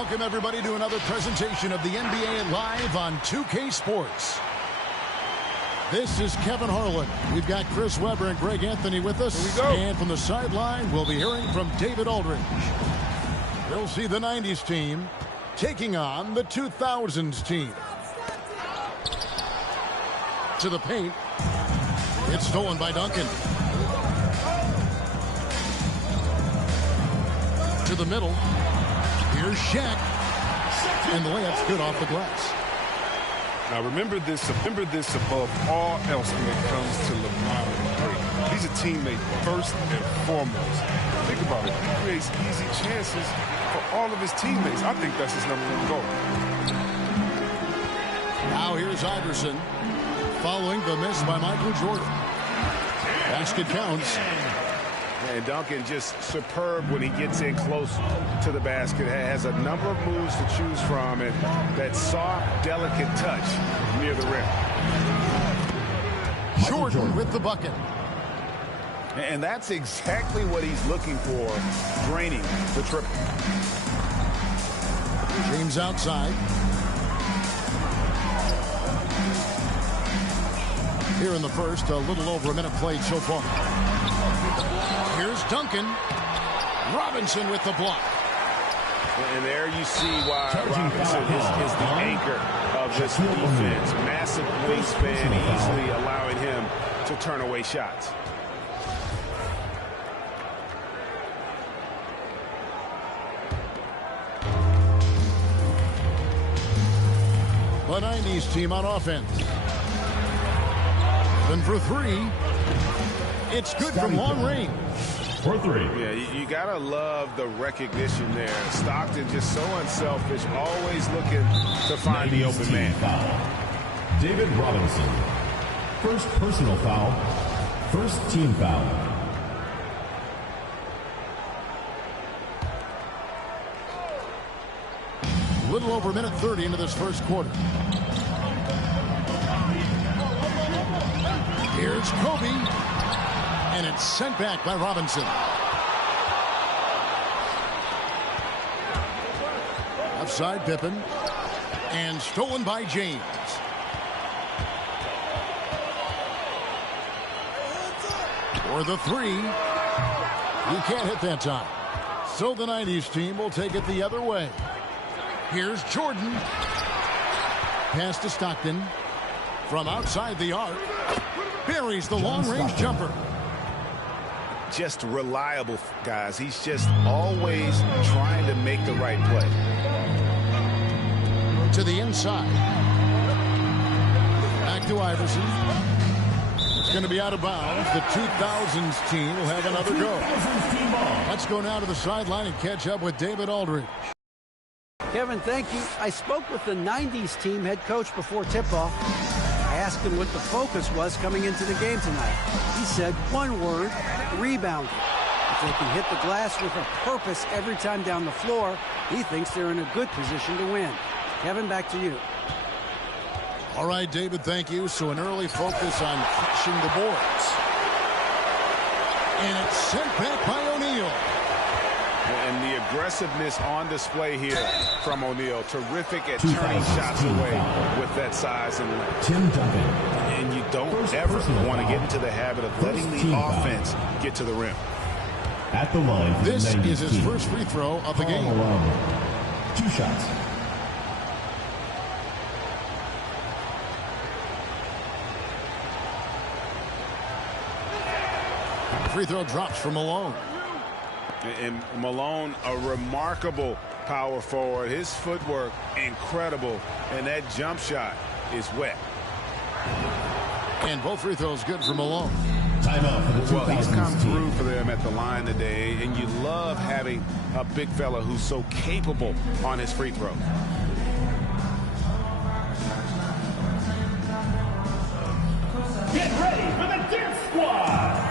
Welcome, everybody, to another presentation of the NBA Live on 2K Sports. This is Kevin Harlan. We've got Chris Webber and Greg Anthony with us. Here we go. And from the sideline, we'll be hearing from David Aldridge. We'll see the 90s team taking on the 2000s team. To the paint. It's stolen by Duncan. To the middle. Here's Shaq. And the layup's good off the glass. Now remember this above all else when it comes to LeBron and Greg. He's a teammate first and foremost. Think about it. He creates easy chances for all of his teammates. I think that's his #1 goal. Now here's Iverson following the miss by Michael Jordan. Basket counts. And Duncan just superb when he gets in close to the basket. Has a number of moves to choose from, and that soft, delicate touch near the rim. Jordan with the bucket. And that's exactly what he's looking for, draining the triple. James outside. Here in the first, a little over a minute played so far. Here's Duncan. Robinson with the block. And there you see why Robinson is the anchor of this defense. Massive wingspan, easily allowing him to turn away shots. The 90s team on offense. Then for three. It's good from long range. For three. Yeah, you gotta love the recognition there. Stockton just so unselfish, always looking to find the open man. Foul. David Robinson. First personal foul. First team foul. A little over a minute 30 into this first quarter. Here's Kobe. And it's sent back by Robinson. Offside Pippen. And stolen by James. For the three. He can't hit that time. So the 90s team will take it the other way. Here's Jordan. Pass to Stockton. From outside the arc. Buries the long-range jumper. Just reliable, guys. He's just always trying to make the right play. To the inside. Back to Iverson. It's going to be out of bounds. The 2000s team will have another go. Let's go now to the sideline and catch up with David Aldridge. Kevin, thank you. I spoke with the 90s team head coach before tip-off. I asked him what the focus was coming into the game tonight. He said one word, rebounding. If they can hit the glass with a purpose every time down the floor, he thinks they're in a good position to win. Kevin, back to you. All right, David, thank you. So an early focus on catching the boards. And it's sent back by O'Neal. And the aggressiveness on display here from O'Neal. Terrific at turning shots away with that size and length. Tim Duncan. And you don't ever want to get into the habit of letting the offense get to the rim. At the line for This the 90s is his team. first free throw of the game. Malone. 2 shots. Free throw drops for Malone. And Malone, a remarkable power forward. His footwork, incredible. And that jump shot is wet. And both free throws good for Malone. Timeout for the 2000s Well, he's come team. through for them at the line today. And you love having a big fella who's so capable on his free throw. Get ready for the Dance Squad!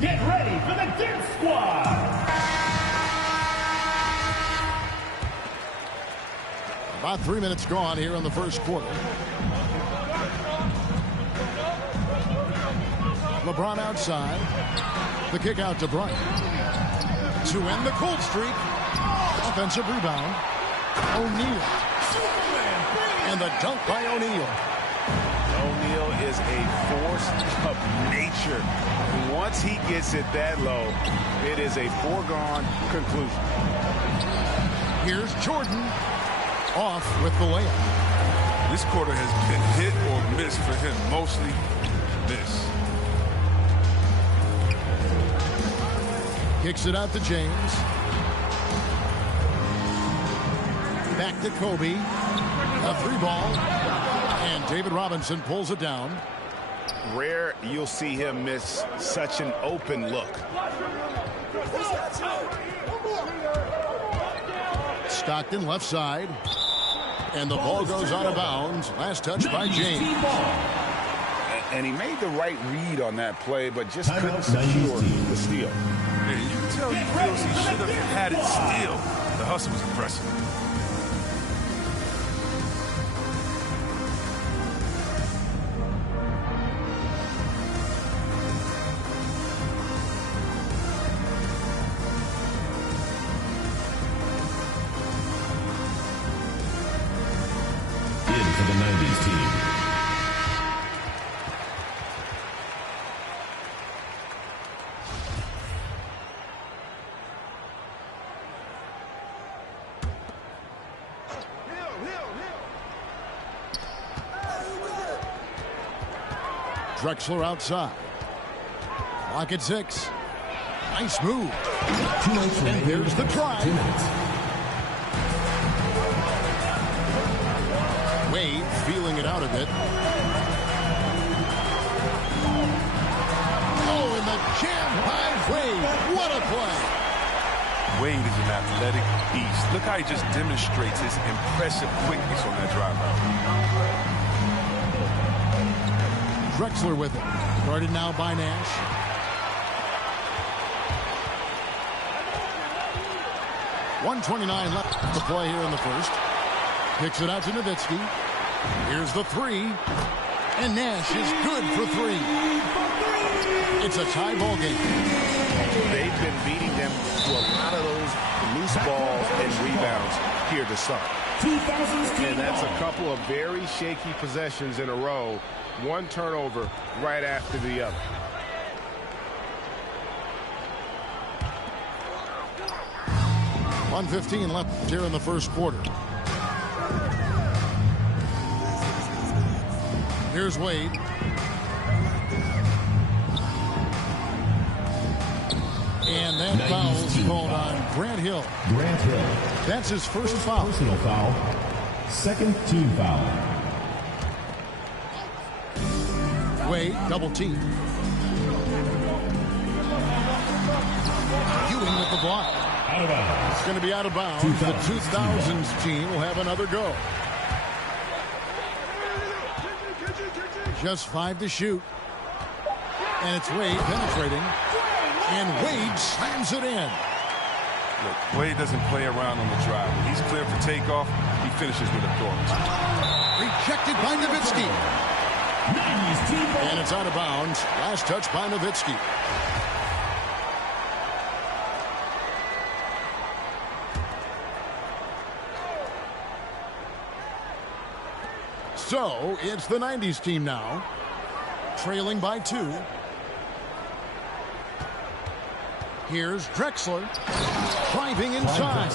Get ready for the Dance squad. About 3 minutes gone here in the first quarter. LeBron outside. The kick out to Bryant. To end the cold streak. Offensive rebound. O'Neal. And the dunk by O'Neal. O'Neal is a force of nature. Once he gets it that low, it is a foregone conclusion. Here's Jordan. Off with the layup. This quarter has been hit or miss for him. Mostly miss. Kicks it out to James. Back to Kobe. A three ball. And David Robinson pulls it down. Rare you'll see him miss such an open look. Stockton left side. And the ball goes out of bounds. Last touch by James. And he made the right read on that play, but just couldn't secure the steal. Man, you can tell he feels he should have had it still. The hustle was impressive. For the 90s team. Drexler outside. Clock at 6. Nice move. 2 minutes And here's the try. 2 minutes. Wade feeling it out a bit. Oh, and the jam by Wade. What a play. Wade is an athletic beast. Look how he just demonstrates his impressive quickness on that drive out. Drexler with it. Guarded now by Nash. .129 left to play here in the first. Kicks it out to Nowitzki. Here's the three. And Nash is good for 3. It's a tie ball game. They've been beating them to a lot of those loose balls and rebounds here to start. And that's a couple of very shaky possessions in a row. One turnover right after the other. .115 left here in the first quarter. Here's Wade. And that foul's called on Grant Hill. Grant Hill. That's his first foul. Personal foul. Second team foul. Wade, double team. Ewing with the block. Out of bounds. It's going to be out of bounds. The 2000s team will have another go. Just 5 to shoot. And it's Wade penetrating. And Wade slams it in. Look, Wade doesn't play around on the drive. When he's clear for takeoff, he finishes with authority. Rejected by Nowitzki. And it's out of bounds. Last touch by Nowitzki. So it's the 90s team now, trailing by 2. Here's Drexler, driving inside.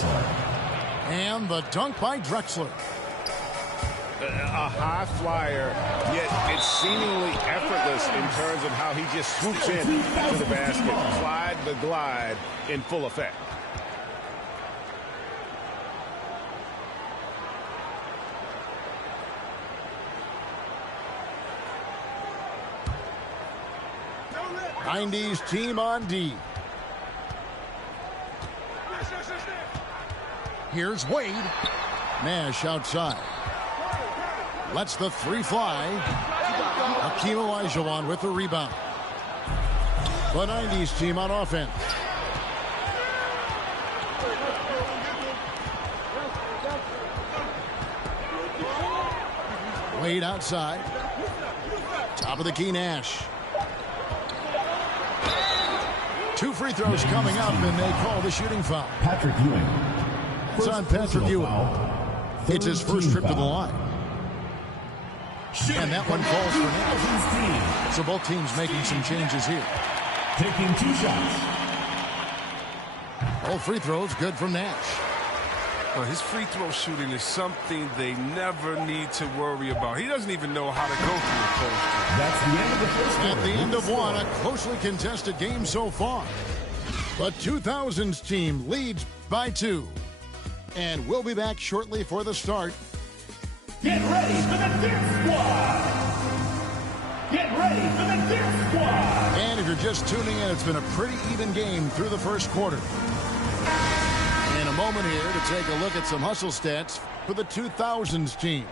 And the dunk by Drexler. A high flyer, yet it's seemingly effortless in terms of how he just swoops in to the basket. Slide the glide in full effect. '90s team on D. Here's Wade. Nash outside. Lets the 3 fly. Hakeem Olajuwon with the rebound. The 90s team on offense. Wade outside. Top of the key, Nash. 2 free throws coming up, and they call the shooting foul. Patrick Ewing. It's on Patrick Ewing. It's his first trip to the line. And that one falls for Nash. So both teams making some changes here. Taking 2 shots. All free throws good from Nash. Well, his free throw shooting is something they never need to worry about. He doesn't even know how to go through the post. That's the end of the first quarter. At the end of one, a closely contested game so far. But 2000's team leads by 2. And we'll be back shortly for the start. Get ready for the Dip Squad! Get ready for the Dip Squad! And if you're just tuning in, it's been a pretty even game through the first quarter. In a moment here to take a look at some hustle stats for the 2000s team.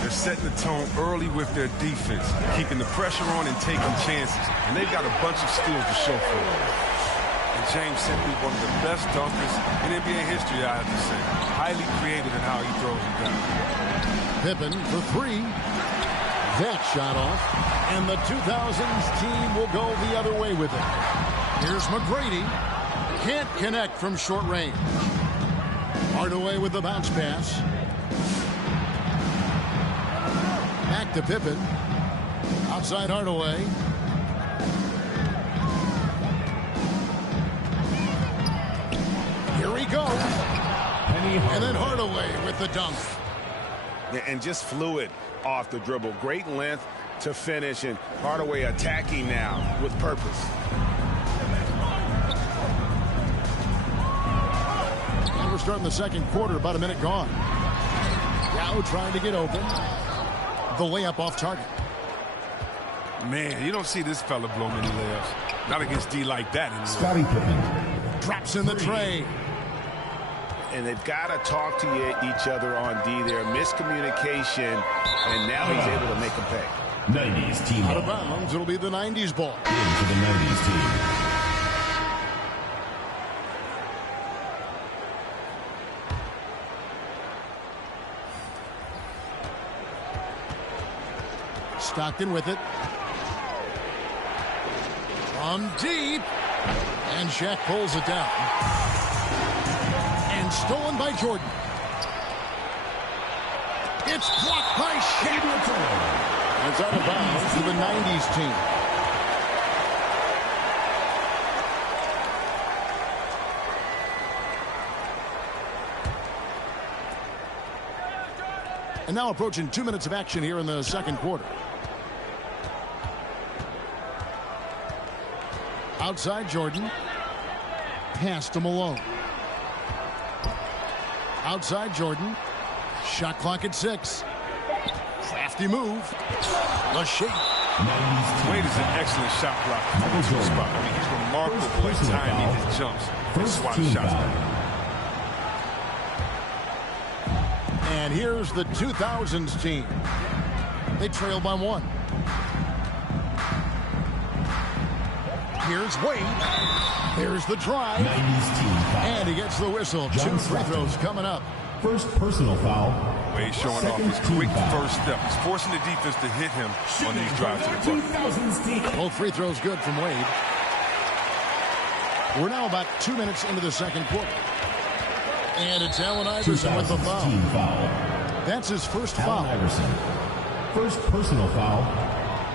They're setting the tone early with their defense, keeping the pressure on and taking chances. And they've got a bunch of skills to show for it. And James simply one of the best dunkers in NBA history, I have to say. Highly creative in how he throws them down. Pippen for 3. That shot off. And the 2000s team will go the other way with it. Here's McGrady. Can't connect from short range. Hardaway with the bounce pass. Back to Pippen. Outside Hardaway. Here he goes. And then Hardaway with the dunk. And just fluid off the dribble. Great length to finish, and Hardaway attacking now with purpose. And we're starting the second quarter, about a minute gone. Yao trying to get open. The layup off target. Man, you don't see this fella blow many layups. Not against D like that anymore. Scottie Pippen. Drops in the tray. And they've got to talk to each other on D there. Miscommunication, and now he's able to make them pay. 90s team. Out of bounds, it'll be the 90s ball. Into the 90s team. Stockton with it. From deep. And Shaq pulls it down. And stolen by Jordan. It's blocked by Shaq. It's out of bounds to the 90s team. And now approaching 2 minutes of action here in the second quarter. Outside Jordan. Pass to Malone. Outside Jordan. Shot clock at 6. Crafty move. The shape. Wade is an excellent shot blocker from the spot. I mean, he's remarkable at timing his jumps. That's why the shots back. And here's the 2000s team. They trail by 1. Here's Wade. There's the drive. 90s team foul. And he gets the whistle. 2 free throws coming up. First personal foul. Wade showing off his quick first step. He's forcing the defense to hit him on these drives to the bucket. Both free throws good from Wade. We're now about 2 minutes into the second quarter. And it's Allen Iverson with the foul. Team foul. That's his first Allen foul. Iverson. First personal foul.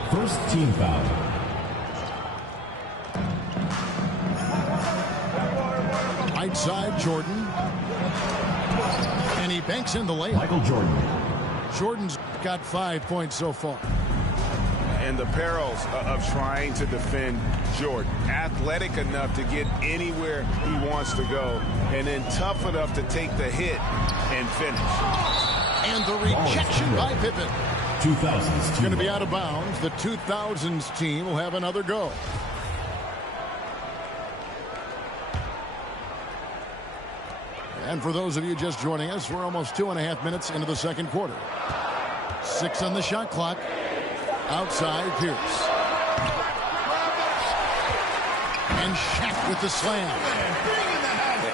First team foul. Right side, Jordan. And he banks in the layup. Michael Jordan. Jordan's got 5 points so far. And the perils of trying to defend Jordan. Athletic enough to get anywhere he wants to go, and then tough enough to take the hit and finish. And the rejection by Pippen. 2000s team. Going to be out of bounds. The 2000s team will have another go. And for those of you just joining us, we're almost 2.5 minutes into the second quarter. 6 on the shot clock. Outside, Pierce. And Shaq with the slam.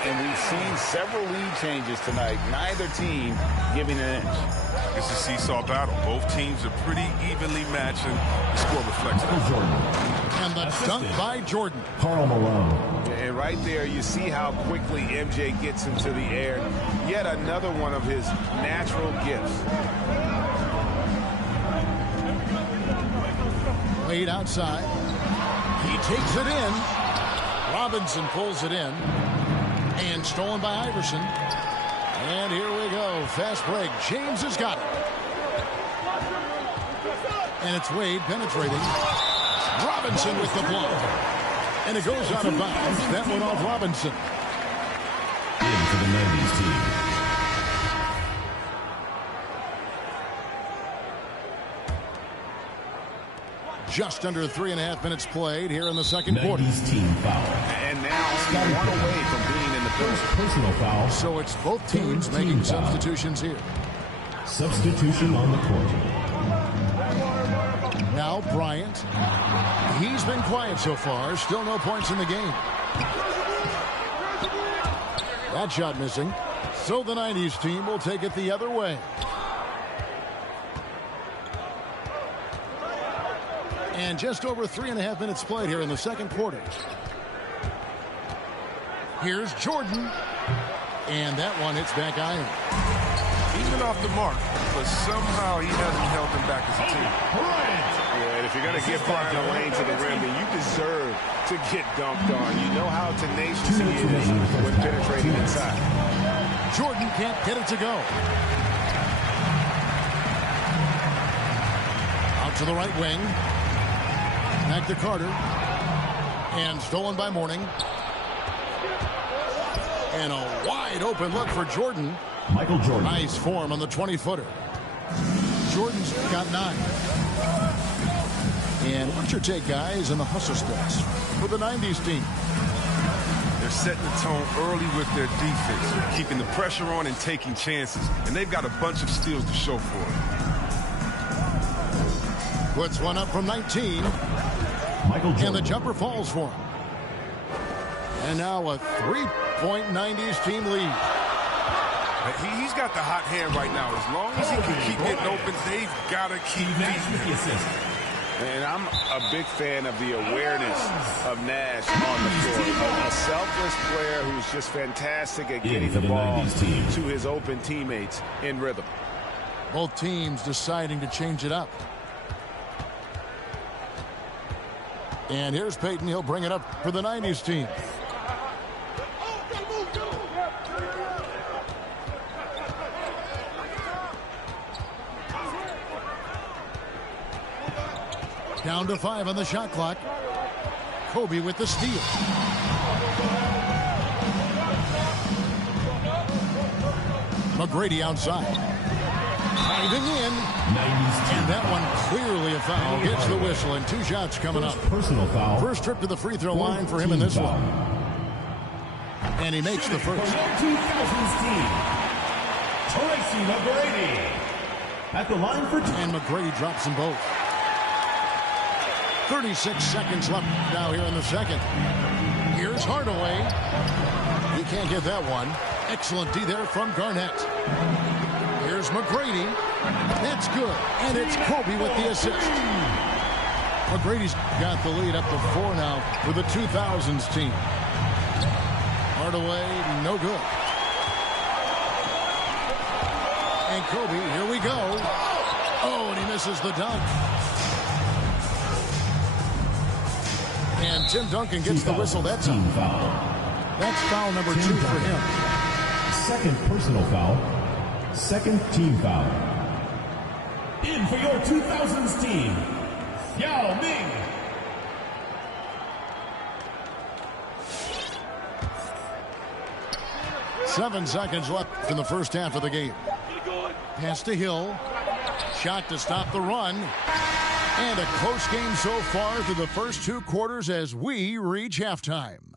And we've seen several lead changes tonight. Neither team giving an inch. It's a seesaw battle. Both teams are pretty evenly matched, and the score reflects that. And the dunk by Jordan. Karl Malone. And right there, you see how quickly MJ gets into the air. Yet another one of his natural gifts. Wade outside. He takes it in. Robinson pulls it in. And stolen by Iverson. And here we go. Fast break. James has got it. And it's Wade penetrating. Robinson with the block. And it goes out of bounds. That went off Robinson. In for the 90s team. Just under 3.5 minutes played here in the second quarter. 90s team foul. And now only one away from being in the First first. personal foul. So it's both teams Third team making foul. substitutions here. Substitution on the court. Now Bryant. He's been quiet so far. Still no points in the game. That shot missing. So the 90s team will take it the other way. And just over 3.5 minutes played here in the second quarter. Here's Jordan. And that one hits back iron. He's been off the mark, but somehow he hasn't held them back as a team. Yeah, and if you're going to give Bryant a lane to the rim, then you deserve to get dunked on. You know how tenacious he is when penetrating inside. Jordan can't get it to go. Out to the right wing. Back to Carter. And stolen by Mourning. And a wide open look for Jordan. Michael Jordan. Nice form on the 20-footer. Jordan's got 9. And what's your take, guys, in the hustle stats for the 90s team? They're setting the tone early with their defense, keeping the pressure on and taking chances. And they've got a bunch of steals to show for it. Puts one up from 19. Michael Jordan. And the jumper falls for him. And now a 3-point 90s team lead. He's got the hot hand right now. As long as he can keep getting open, they've got to keep beating him. And I'm a big fan of the awareness of Nash on the floor. A selfless player who's just fantastic at getting the ball to his open teammates in rhythm. Both teams deciding to change it up. And here's Peyton. He'll bring it up for the 90s team. Down to 5 on the shot clock. Kobe with the steal. McGrady outside. Diving in. And that one clearly a foul. Gets the whistle, and 2 shots coming up. Personal foul. First trip to the free throw line for him in this one. And he makes the first. 2000s team. Tracy McGrady. At the line for 2. And McGrady drops them both. 36 seconds left now here in the second. Here's Hardaway. He can't get that one. Excellent D there from Garnett. Here's McGrady. That's good. And it's Kobe with the assist. McGrady's got the lead up to 4 now for the 2000s team. Hardaway, no good. And Kobe, here we go. Oh, and he misses the dunk. And Tim Duncan gets the whistle that time. Foul. That's foul number 2 for him. Second personal foul. Second team foul. In for your 2000s team, Yao Ming. Seven seconds left in the first half of the game. Pass to Hill. Shot to stop the run. And a close game so far through the first 2 quarters as we reach halftime.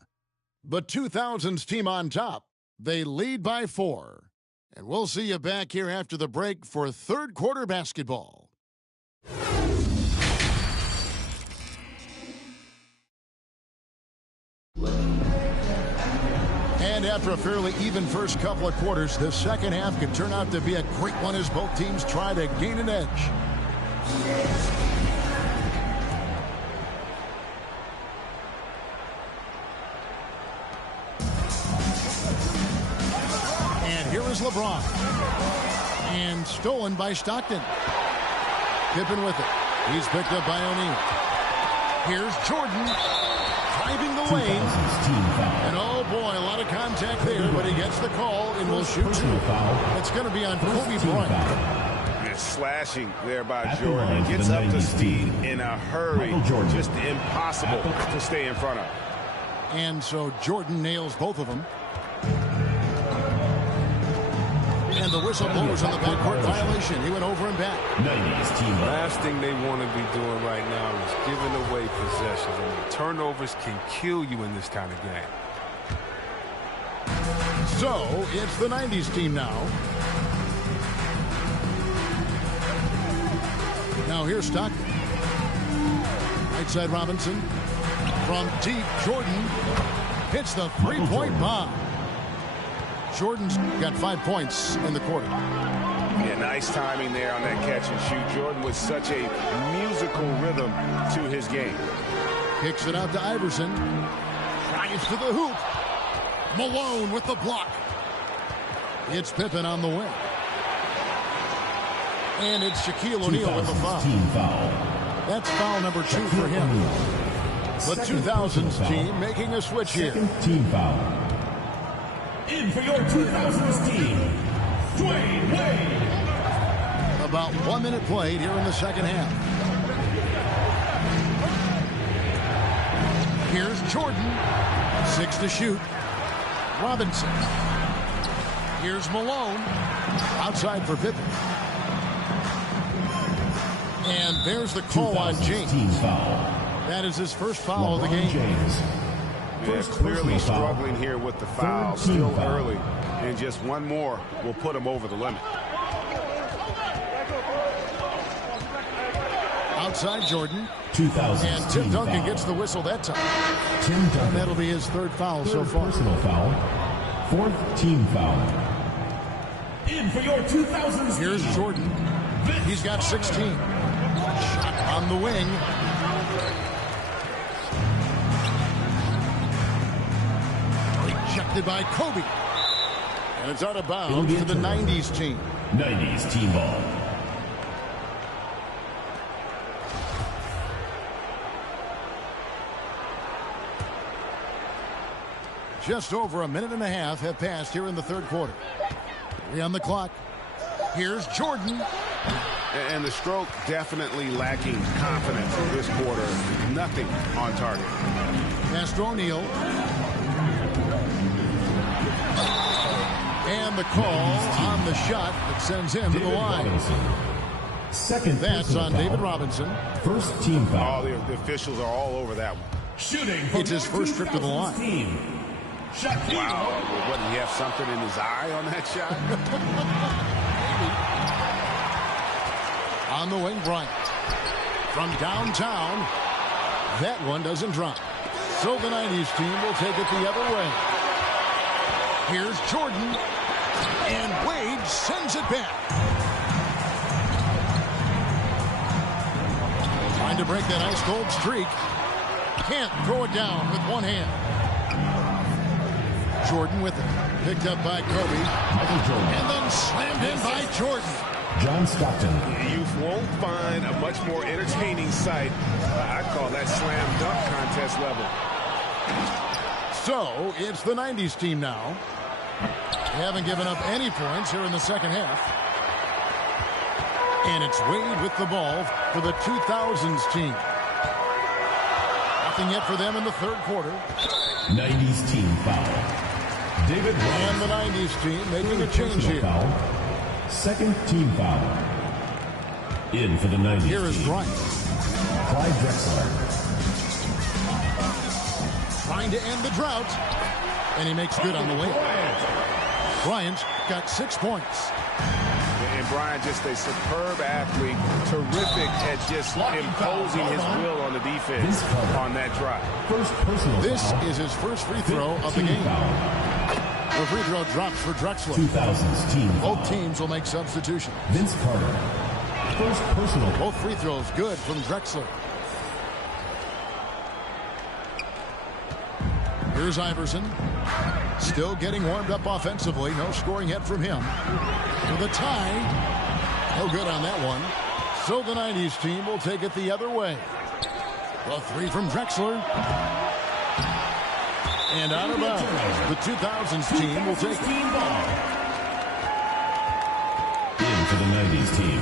The 2000s team on top. They lead by 4. And we'll see you back here after the break for third quarter basketball. And And after a fairly even first couple of quarters, the second half could turn out to be a great one as both teams try to gain an edge. And here is LeBron. And stolen by Stockton. Pippen with it. He's picked up by O'Neal. Here's Jordan. Driving the lane. And oh boy, a lot of contact there, but he gets the call and will shoot two. It's going to be on Kobe Bryant. Slashing there by Jordan. Gets up to speed in a hurry. Just impossible to stay in front of. And so Jordan nails both of them. And the whistle blows on the backcourt violation. He went over and back. 90s team. Last thing they want to be doing right now is giving away possessions. And turnovers can kill you in this kind of game. So it's the 90s team now. Now here's Stockton. Right side Robinson. From deep, Jordan hits the three-point bomb. Jordan's got 5 points in the quarter. Yeah, nice timing there on that catch and shoot. Jordan with such a musical rhythm to his game. Kicks it out to Iverson. Drives to the hoop. Malone with the block. It's Pippen on the wing. And it's Shaquille O'Neal with the foul. That's foul number 2 for him. The 2000s team making a switch here. Team foul. In for your 2000s team, Dwayne Wade. About 1 minute played here in the second half. Here's Jordan. 6 to shoot. Robinson. Here's Malone. Outside for Pippen. And there's the call on James. That is his first foul of the game. Yeah, clearly struggling here with the foul. Still early. And just one more will put him over the limit. Outside Jordan. 2000. And Tim Duncan gets the whistle that time. Tim Duncan. That'll be his third foul so far. Personal foul. 4th team foul. In for your 2000s. Here's Jordan. He's got 16. Shot on the wing. Rejected by Kobe. And it's out of bounds to the 90s team. 90s team ball. Just over a minute and a half have passed here in the third quarter. 3 on the clock. Here's Jordan. And the stroke definitely lacking confidence in this quarter. Nothing on target. Pass to O'Neal. And the call on the shot that sends him to the line. Second. That's on David Robinson. First team foul. Oh, the officials are all over that one. Shooting. It's his first trip to the line. Wow. What, did he have something in his eye on that shot? On the wing, Bryant. From downtown, that one doesn't drop. So the 90s team will take it the other way. Here's Jordan. And Wade sends it back. Trying to break that ice-cold streak. Can't throw it down with one hand. Jordan with it. Picked up by Kobe. And then slammed in by Jordan. John Stockton. You won't find a much more entertaining sight. I'd call that slam dunk contest level. So it's the 90s team now. They haven't given up any points here in the second half. And it's Wade with the ball for the 2000s team. Nothing yet for them in the third quarter. 90s team foul. David and the 90s team making a change here. Foul. Second team foul. In for the 90s Here is team. Bryant. Clyde Drexler. Trying to end the drought. And he makes good on the way. Bryant got 6 points. And Bryant, just a superb athlete, terrific at just imposing his will on the defense on that drive. First personal This foul. is his first free throw of the game. Foul. The free throw drops for Drexler. 2000s team foul. Both teams will make substitutions. Vince Carter. First personal. Both free throws good from Drexler. Here's Iverson. Still getting warmed up offensively. No scoring yet from him. With a tie. No good on that one. So the 90s team will take it the other way. The three from Drexler. And out of bounds. The 2000s team will take it. In for the 90s team.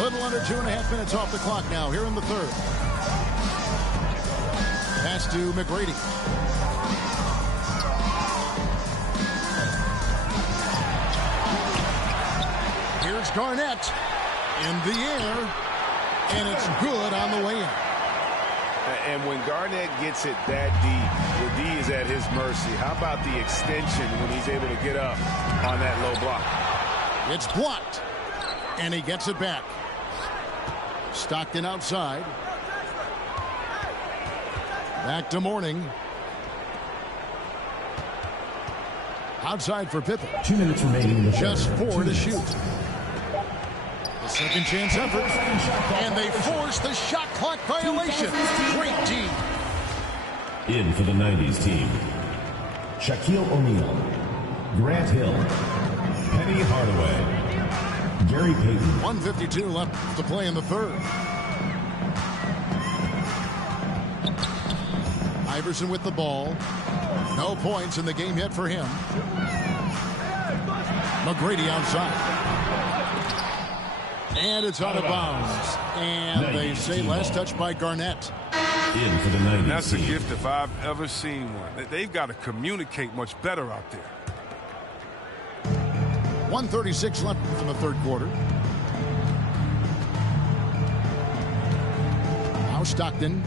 Little under 2.5 minutes off the clock now here in the third. Pass to McGrady. Here's Garnett in the air, and it's good on the way in. And when Garnett gets it that deep, the D is at his mercy. How about the extension when he's able to get up on that low block? It's blocked, and he gets it back. Stockton outside. Back to Mourning. Outside for Pippen. 2 minutes remaining in the Just 4 to shoot. The second chance effort. And they force the shot clock violation. Great team. In for the 90s team. Shaquille O'Neal. Grant Hill. Penny Hardaway. Gary Payton. 1:52 left to play in the third. Iverson with the ball. No points in the game yet for him. McGrady outside. And it's out of bounds. And they say last touch by Garnett. In for the 90s team. That's a gift if I've ever seen one. They've got to communicate much better out there. 1:36 left in the third quarter. Now Stockton.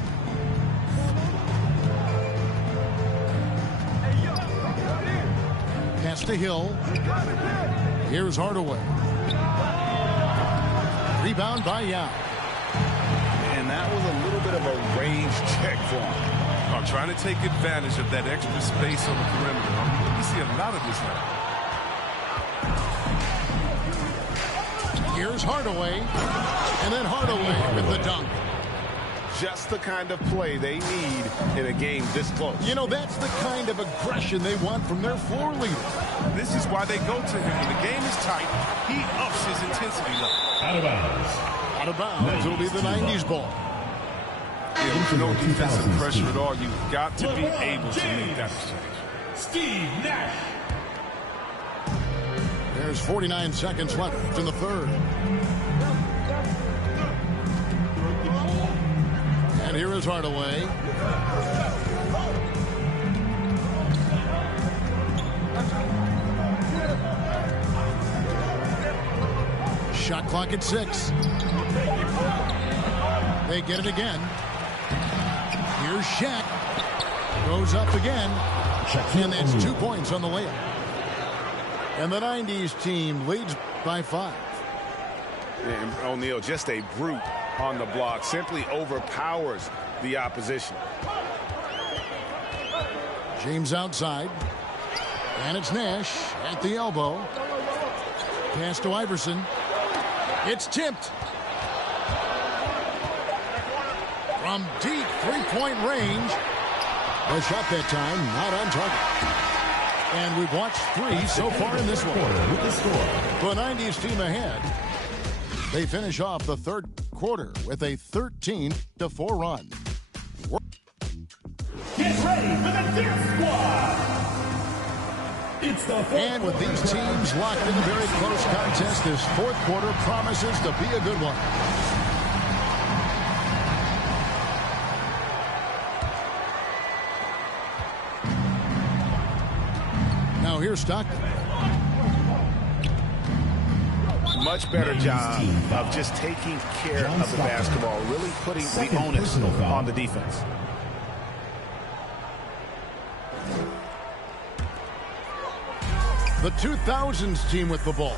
Pass to Hill. Here's Hardaway. Rebound by Yao. And that was a little bit of a range check for him. Trying to take advantage of that extra space on the perimeter. We see a lot of this now. Here's Hardaway, and then Hardaway with the dunk. Just the kind of play they need in a game this close. You know, that's the kind of aggression they want from their floor leader. This is why they go to him. When the game is tight, he ups his intensity level. Out of bounds. Out of bounds. It'll be the 90s ball. Yeah, with no defensive pressure at all, you've got to be able to make that exchange. Steve Nash. There's 49 seconds left in the third. And here is Hardaway. Shot clock at 6. They get it again. Here's Shaq. Goes up again. And that's 2 points on the layup. And the 90s team leads by 5. And O'Neal, just a brute on the block, simply overpowers the opposition. James outside. And it's Nash at the elbow. Pass to Iverson. It's tipped. From deep three-point range. The shot that time not on target. And we've watched 3 so far in this one. With the score. The 90s team ahead. They finish off the third quarter with a 13-4 run. Get ready for the Death Squad. It's the And with these teams locked in a very close contest, this fourth quarter promises to be a good one. Now here's Stockton. Much better job of just taking care of the basketball, really putting the onus on the defense. The 2000s team with the ball.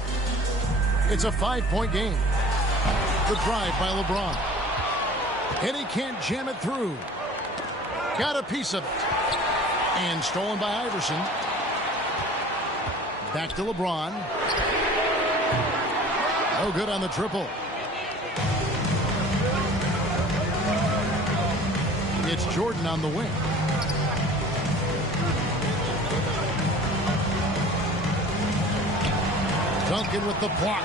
It's a 5-point game. The drive by LeBron. And he can't jam it through. Got a piece of it. And stolen by Iverson. Back to LeBron. No good on the triple. It's Jordan on the wing. Duncan with the block.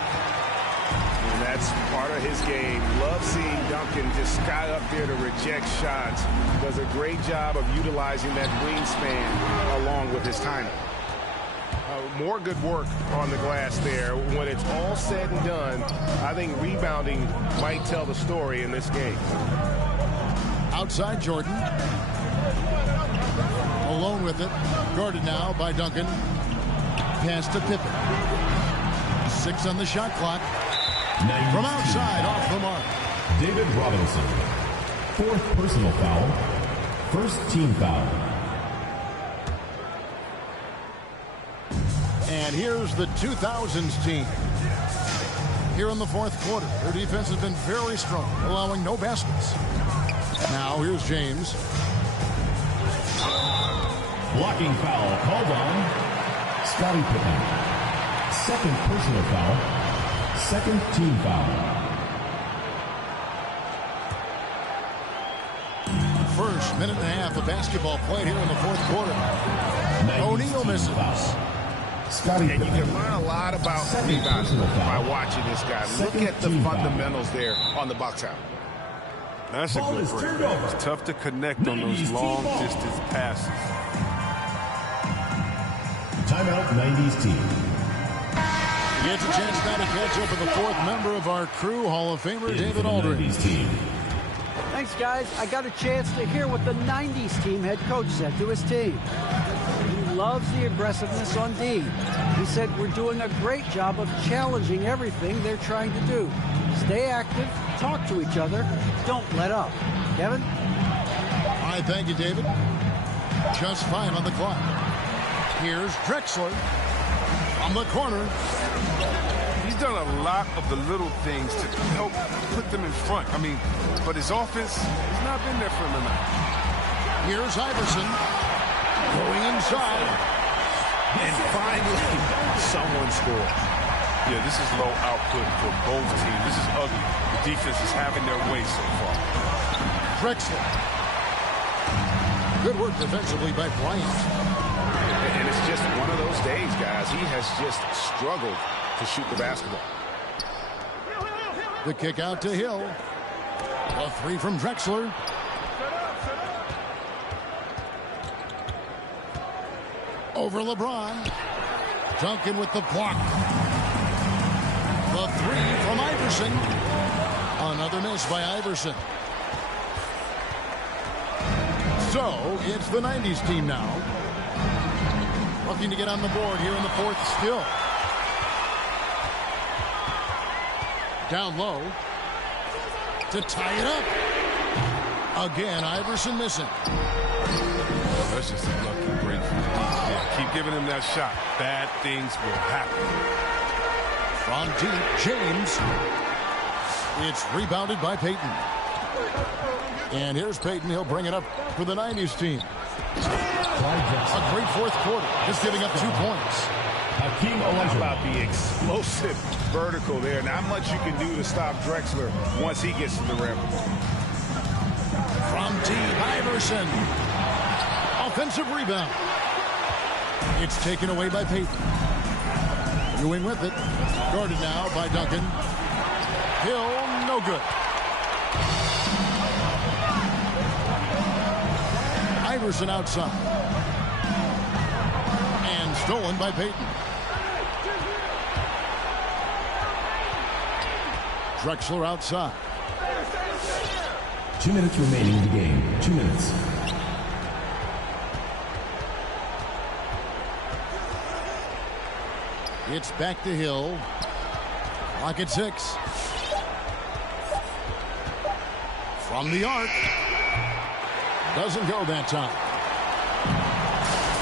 And that's part of his game. Love seeing Duncan just sky up there to reject shots. Does a great job of utilizing that wingspan along with his timing. More good work on the glass there. When it's all said and done, I think rebounding might tell the story in this game. Outside Jordan. Alone with it. Guarded now by Duncan. Pass to Pippen. 6 on the shot clock. From outside, off the mark. David Robinson. 4th personal foul. 1st team foul. And here's the 2000s team. Here in the 4th quarter, their defense has been very strong, allowing no baskets. Now here's James. Blocking foul called on Scottie Pippen. 2nd personal foul. 2nd team foul. First minute and a half of basketball played here in the 4th quarter. O'Neal misses. Scottie And you Pippen. can learn a lot about rebounding by watching this guy. Look at the fundamentals there on the box out. That's a good break. It's tough to connect on those long-distance passes. Timeout 90s team. Gets a chance now to catch up with the 4th member of our crew, Hall of Famer David Aldridge. 90s team. Thanks, guys. I got a chance to hear what the 90s team head coach said to his team. He loves the aggressiveness on D. He said we're doing a great job of challenging everything they're trying to do. Stay active, talk to each other, don't let up. Kevin? All right, thank you, David. Just 5 on the clock. Here's Drexler from the corner. He's done a lot of the little things to help put them in front. I mean, but his offense has not been there for him tonight. Here's Iverson going inside. And finally, someone scored. Yeah, this is low output for both teams. This is ugly. The defense is having their way so far. Drexler. Good work defensively by Bryant. And it's just one of those days, guys. He has just struggled to shoot the basketball. The kick out to Hill. A 3 from Drexler. Over LeBron. Duncan with the block. The 3 from Iverson. Another miss by Iverson. So, it's the 90s team now. Looking to get on the board here in the 4th still. Down low. To tie it up. Again, Iverson missing. That's just a lucky break. Yeah, keep giving him that shot. Bad things will happen. From deep, James. It's rebounded by Payton. And here's Payton. He'll bring it up for the 90s team. A great 4th quarter. Just giving up 2 points. How about the explosive vertical there? Not much you can do to stop Drexler once he gets to the rim. From deep, Iverson. Offensive rebound. It's taken away by Payton. Ewing with it. Guarded now by Duncan. Hill, no good. Iverson outside. And stolen by Payton. Drexler outside. 2 minutes remaining in the game. 2 minutes. It's back to Hill. Clock at 6. From the arc. Doesn't go that time.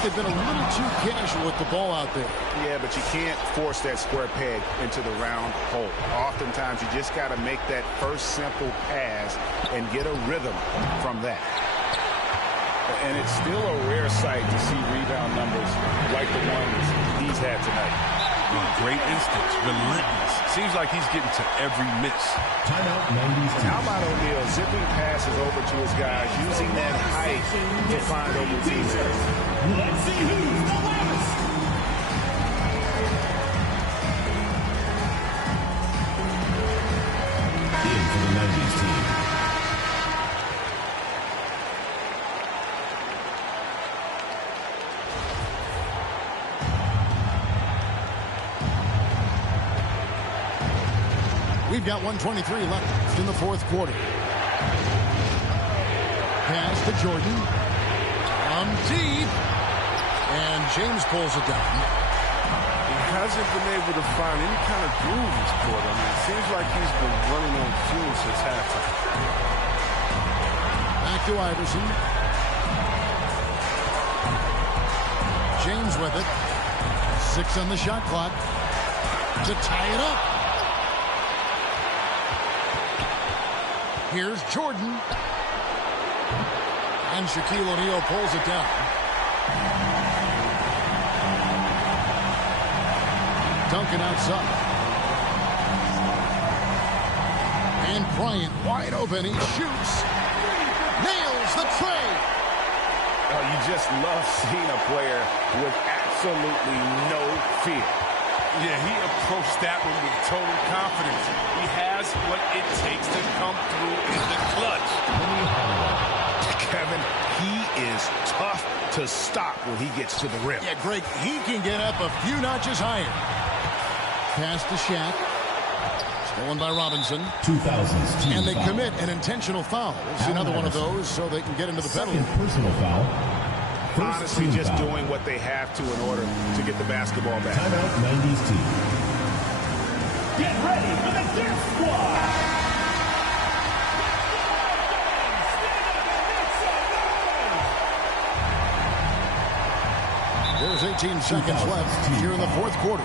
they've been a little too casual with the ball out there. Yeah, but you can't force that square peg into the round hole. Oftentimes, you just got to make that first simple pass and get a rhythm from that. And it's still a rare sight to see rebound numbers like the ones he's had tonight. Great instincts, relentless. Seems like he's getting to every miss. Timeout 90s team. How about O'Neal zipping passes over to his guys, using that height to find open teammates? Let's see who's the loudest. In for the 90s team. We've got 1:23 left in the fourth quarter. Pass to Jordan. From deep. And James pulls it down. He hasn't been able to find any kind of groove this quarter. I mean, it seems like he's been running on fumes since halftime. Back to Iverson. James with it. 6 on the shot clock to tie it up. Here's Jordan. And Shaquille O'Neal pulls it down. Duncan outside. And Bryant wide open. He shoots. Nails the tray. Oh, you just love seeing a player with absolutely no fear. Yeah, he approached that one with total confidence. He has what it takes to come through in the clutch. Kevin, he is tough to stop when he gets to the rim. Yeah, Greg, he can get up a few notches higher. Pass to Shaq. Stolen by Robinson. 2000s team. And they foul. commit an intentional foul. It's another one of those so they can get into the penalty. Second personal foul. First Honestly, team just foul. doing what they have to in order to get the basketball back. Timeout 90s team. Get ready for the Death Squad. There's 18 seconds left here in the fourth quarter.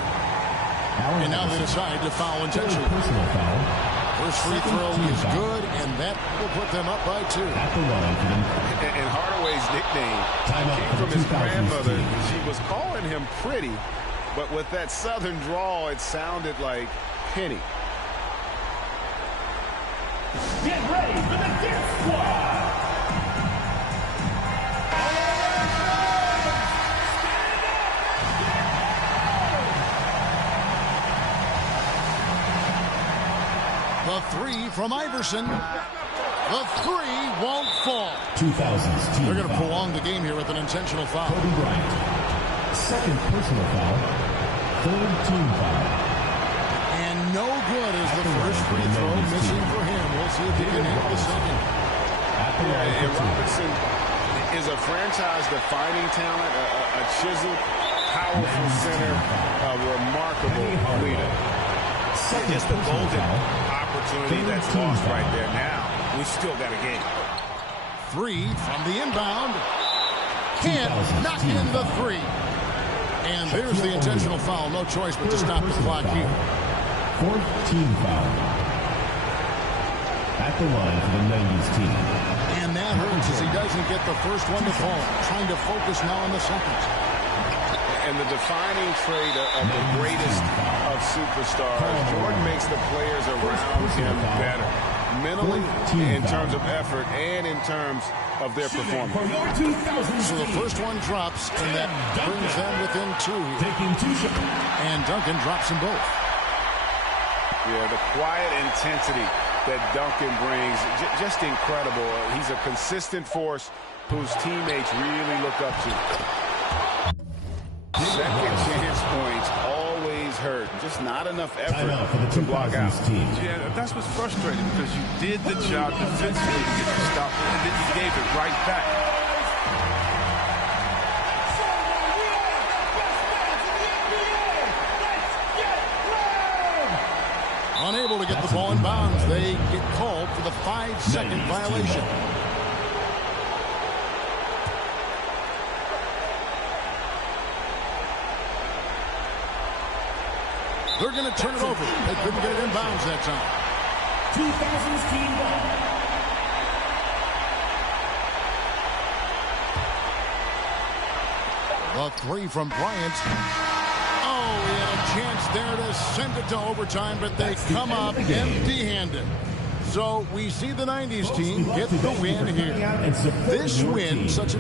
And now they decide to foul intentionally. Personal foul. First free throw is good, and that will put them up by 2. At the line for them. And Hardaway's nickname came from his grandmother. She was calling him Pretty, but with that southern drawl, it sounded like Penny. Get ready for the Death Squad. The 3 from Iverson. The 3 won't fall. 2000s team. They're going to foul. prolong the game here with an intentional foul. Kobe Bryant. Second personal foul. Third team foul. And no good is the first free throw missing for him. We'll see if he can hit the second. At the line And for 2. Robinson is a franchise-defining talent, a chiseled, powerful center, a remarkable leader. Just the golden opportunity that's lost right there. Now, we still got a game. 3 from the inbound. Can't knock in the 3. And there's the intentional foul. No choice but to stop the clock here. Fourth team foul. At the line for the 90s team. And that hurts as he doesn't get the first one to fall. Trying to focus now on the second. And the defining trait of the greatest of superstars, Jordan makes the players around him better. Mentally, in terms of effort, and in terms of their performance. So the first one drops, and that brings them within 2 here. And Duncan drops them both. Yeah, the quiet intensity that Duncan brings, just incredible. He's a consistent force whose teammates really look up to. Second chance points always hurt. Just not enough effort to block out. Yeah, that's what's frustrating because you did the job defensively to get the stop, and then you gave it right back. Unable to get the ball in bounds. They get called for the 5-second violation. They're going to turn it over. They couldn't get it in bounds that time. 2000's team ball. The three from Bryant. Oh, he had a chance there to send it to overtime, but they come up empty-handed. So we see the 90s team get the win here. This win, such a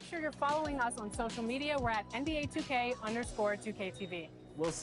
Make sure you're following us on social media. We're at NBA2K_2KTV. We'll see.